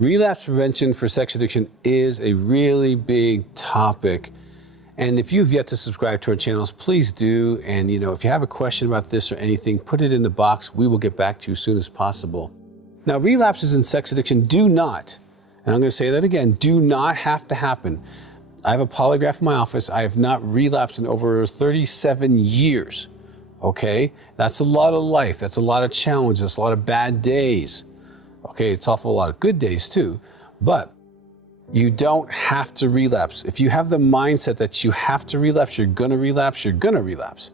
Relapse prevention for sex addiction is a really big topic. And if you've yet to subscribe to our channels, please do. And if you have a question about this or anything, put it in the box. We will get back to you as soon as possible. Now, relapses in sex addiction do not, and I'm going to say that again, do not have to happen. I have a polygraph in my office. I have not relapsed in over 37 years. Okay? That's a lot of life. That's a lot of challenges. That's a lot of bad days. Okay, it's awful a lot of good days too, but you don't have to relapse. If you have the mindset that you have to relapse, you're gonna relapse, you're gonna relapse.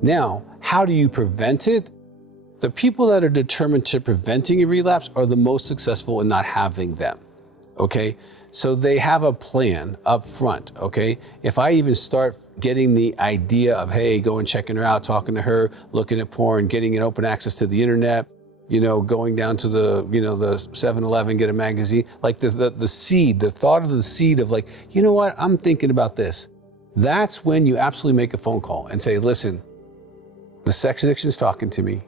Now, how do you prevent it? The people that are determined to preventing a relapse are the most successful in not having them, okay? So they have a plan up front, okay? If I even start getting the idea of, hey, going checking her out, talking to her, looking at porn, getting an open access to the internet, going down to the 7-Eleven, get a magazine, like the seed, the thought of the seed of like, you know what, I'm thinking about this. That's when you absolutely make a phone call and say, listen, the sex addiction is talking to me.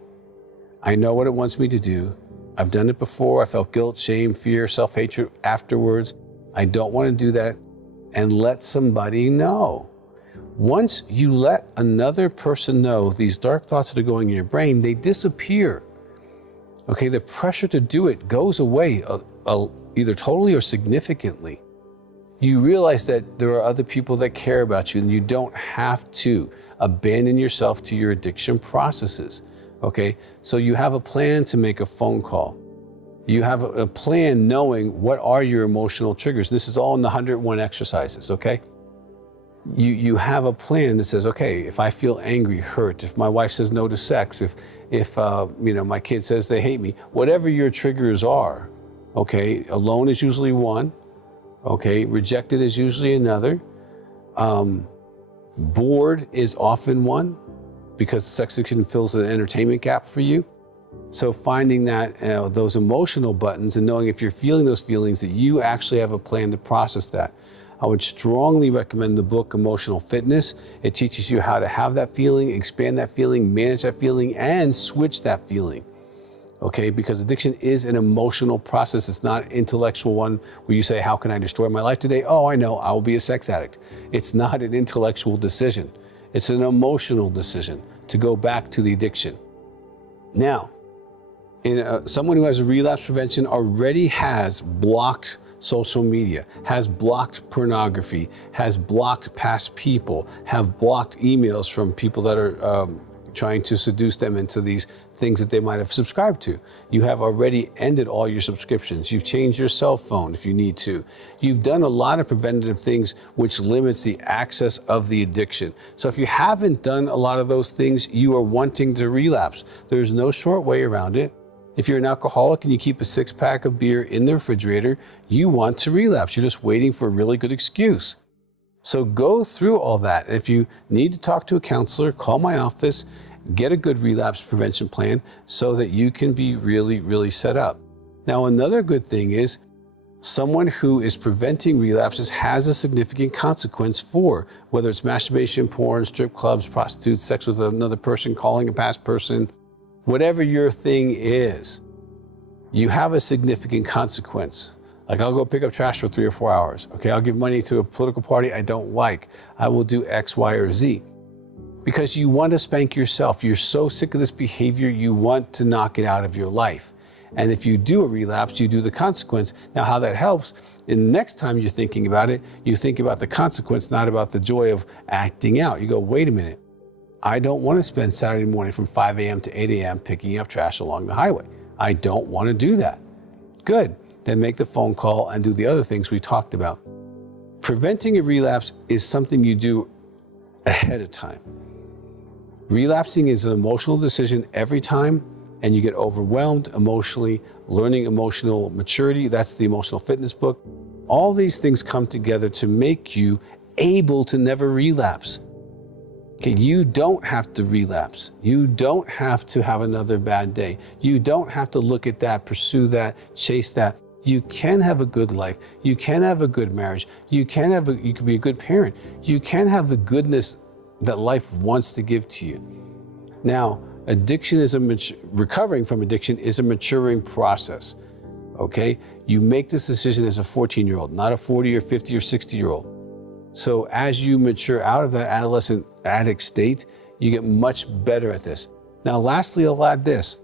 I know what it wants me to do. I've done it before. I felt guilt, shame, fear, self-hatred afterwards. I don't want to do that. And let somebody know. Once you let another person know these dark thoughts that are going in your brain, they disappear. Okay, the pressure to do it goes away either totally or significantly. You realize that there are other people that care about you and you don't have to abandon yourself to your addiction processes. Okay, so you have a plan to make a phone call. You have a plan knowing what are your emotional triggers. This is all in the 101 exercises, okay? You have a plan that says, okay, if I feel angry, hurt, if my wife says no to sex, if my kid says they hate me, whatever your triggers are, okay, alone is usually one, okay, rejected is usually another, bored is often one, because sex addiction fills an entertainment gap for you. So finding that, those emotional buttons and knowing if you're feeling those feelings, that you actually have a plan to process that. I would strongly recommend the book Emotional Fitness. It teaches you how to have that feeling, expand that feeling, manage that feeling, and switch that feeling. Okay, because addiction is an emotional process. It's not an intellectual one where you say, how can I destroy my life today? Oh, I know, I will be a sex addict. It's not an intellectual decision. It's an emotional decision to go back to the addiction. Now, someone who has a relapse prevention already has blocked social media, has blocked pornography, has blocked past people, have blocked emails from people that are trying to seduce them into these things that they might have subscribed to. You have already ended all your subscriptions. You've changed your cell phone if you need to. You've done a lot of preventative things which limits the access of the addiction. So if you haven't done a lot of those things, you are wanting to relapse. There's no short way around it. If you're an alcoholic and you keep a 6-pack of beer in the refrigerator, you want to relapse. You're just waiting for a really good excuse. So go through all that. If you need to talk to a counselor, call my office, get a good relapse prevention plan so that you can be really, really set up. Now, another good thing is someone who is preventing relapses has a significant consequence for whether it's masturbation, porn, strip clubs, prostitutes, sex with another person, calling a past person, whatever your thing is, you have a significant consequence. Like, I'll go pick up trash for 3 or 4 hours. Okay, I'll give money to a political party I don't like. I will do X, Y, or Z. Because you want to spank yourself. You're so sick of this behavior, you want to knock it out of your life. And if you do a relapse, you do the consequence. Now, how that helps, and the next time you're thinking about it, you think about the consequence, not about the joy of acting out. You go, wait a minute. I don't want to spend Saturday morning from 5 a.m. to 8 a.m. picking up trash along the highway. I don't want to do that. Good. Then make the phone call and do the other things we talked about. Preventing a relapse is something you do ahead of time. Relapsing is an emotional decision every time, and you get overwhelmed emotionally, learning emotional maturity. That's the Emotional Fitness book. All these things come together to make you able to never relapse. Okay, you don't have to relapse. You don't have to have another bad day. You don't have to look at that, pursue that, chase that. You can have a good life. You can have a good marriage. You can be a good parent. You can have the goodness that life wants to give to you. Now, addiction is recovering from addiction is a maturing process. okay? You make this decision as a 14-year-old, not a 40 or 50 or 60-year-old. So as you mature out of that adolescent addict state, you get much better at this. Now, lastly, I'll add this,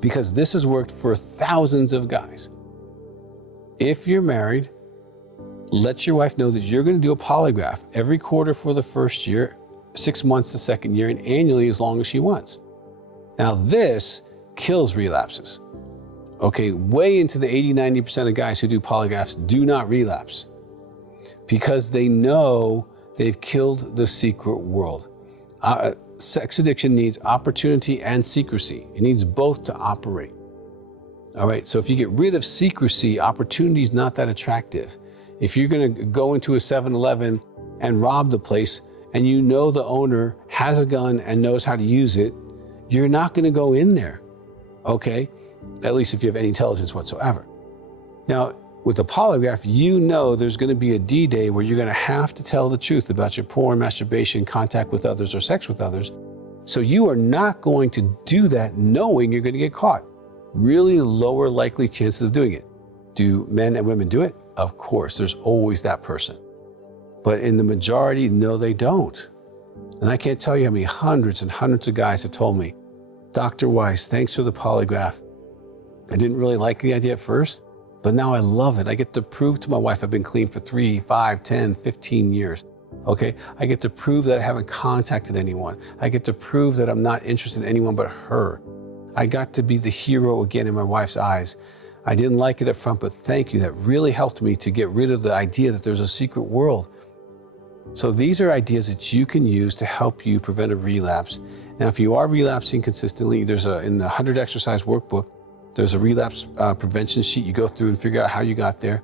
because this has worked for thousands of guys. If you're married, let your wife know that you're going to do a polygraph every quarter for the first year, 6 months the second year, and annually as long as she wants. Now, this kills relapses. Okay, way into the 80-90% of guys who do polygraphs do not relapse because they know they've killed the secret world. Sex addiction needs opportunity and secrecy. It needs both to operate. All right, so if you get rid of secrecy, opportunity is not that attractive. If you're going to go into a 7-Eleven and rob the place and you know the owner has a gun and knows how to use it, you're not going to go in there, okay? At least if you have any intelligence whatsoever. Now, with a polygraph, you know there's going to be a D-Day where you're going to have to tell the truth about your porn, masturbation, contact with others, or sex with others. So you are not going to do that knowing you're going to get caught. Really lower likely chances of doing it. Do men and women do it? Of course, there's always that person. But in the majority, no, they don't. And I can't tell you how many hundreds and hundreds of guys have told me, Dr. Weiss, thanks for the polygraph. I didn't really like the idea at first, but now I love it. I get to prove to my wife I've been clean for 3, 5, 10, 15 years. Okay, I get to prove that I haven't contacted anyone. I get to prove that I'm not interested in anyone but her. I got to be the hero again in my wife's eyes. I didn't like it up front, but thank you. That really helped me to get rid of the idea that there's a secret world. So these are ideas that you can use to help you prevent a relapse. Now, if you are relapsing consistently, in the 100 exercise workbook, there's a relapse prevention sheet. You go through and figure out how you got there.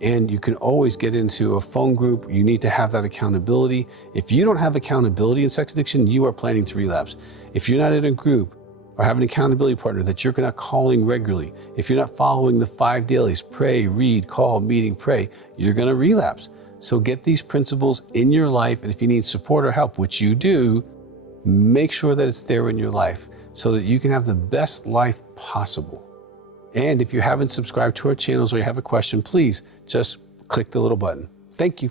And you can always get into a phone group. You need to have that accountability. If you don't have accountability in sex addiction, you are planning to relapse. If you're not in a group or have an accountability partner that you're not calling regularly, if you're not following the 5 dailies, pray, read, call, meeting, pray, you're going to relapse. So get these principles in your life. And if you need support or help, which you do, make sure that it's there in your life so that you can have the best life possible. And if you haven't subscribed to our channels or you have a question, please just click the little button. Thank you.